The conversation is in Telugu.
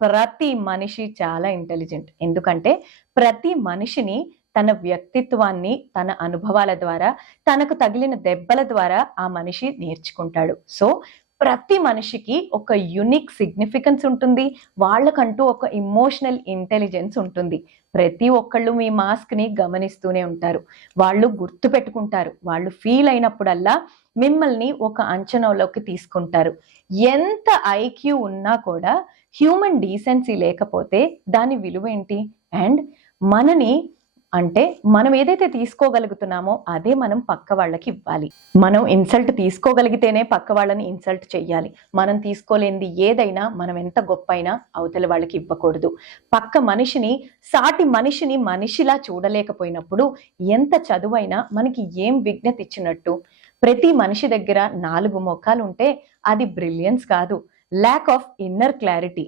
ప్రతి మనిషి చాలా ఇంటెలిజెంట్. ఎందుకంటే ప్రతి మనిషిని తన వ్యక్తిత్వాన్ని, తన అనుభవాల ద్వారా, తనకు తగిలిన దెబ్బల ద్వారా ఆ మనిషి నేర్చుకుంటాడు. సో, ప్రతి మనిషికి ఒక యూనిక్ సిగ్నిఫికెన్స్ ఉంటుంది. వాళ్ళకంటూ ఒక ఎమోషనల్ ఇంటెలిజెన్స్ ఉంటుంది. ప్రతి ఒక్కళ్ళు మీ మాస్క్‌ని గమనిస్తూనే ఉంటారు. వాళ్ళు గుర్తుపెట్టుకుంటారు. వాళ్ళు ఫీల్ అయినప్పుడల్లా మిమ్మల్ని ఒక అంచనాలోకి తీసుకుంటారు. ఎంత ఐక్యూ ఉన్నా కూడా హ్యూమన్ డీసెన్సీ లేకపోతే దాని విలువేంటి? అండ్ మనని అంటే మనం ఏదైతే తీసుకోగలుగుతున్నామో అదే మనం పక్క వాళ్ళకి ఇవ్వాలి. మనం ఇన్సల్ట్ తీసుకోగలిగితేనే పక్క వాళ్ళని ఇన్సల్ట్ చెయ్యాలి. మనం తీసుకోలేనిది ఏదైనా మనం ఎంత గొప్పైనా అవతలి వాళ్ళకి ఇవ్వకూడదు. పక్క మనిషిని, సాటి మనిషిని మనిషిలా చూడలేకపోయినప్పుడు ఎంత చదువైనా మనకి ఏం విజ్ఞత ఇచ్చినట్టు? ప్రతి మనిషి దగ్గర 4 మొఖాలుంటే అది బ్రిలియన్స్ కాదు. Lack of inner clarity.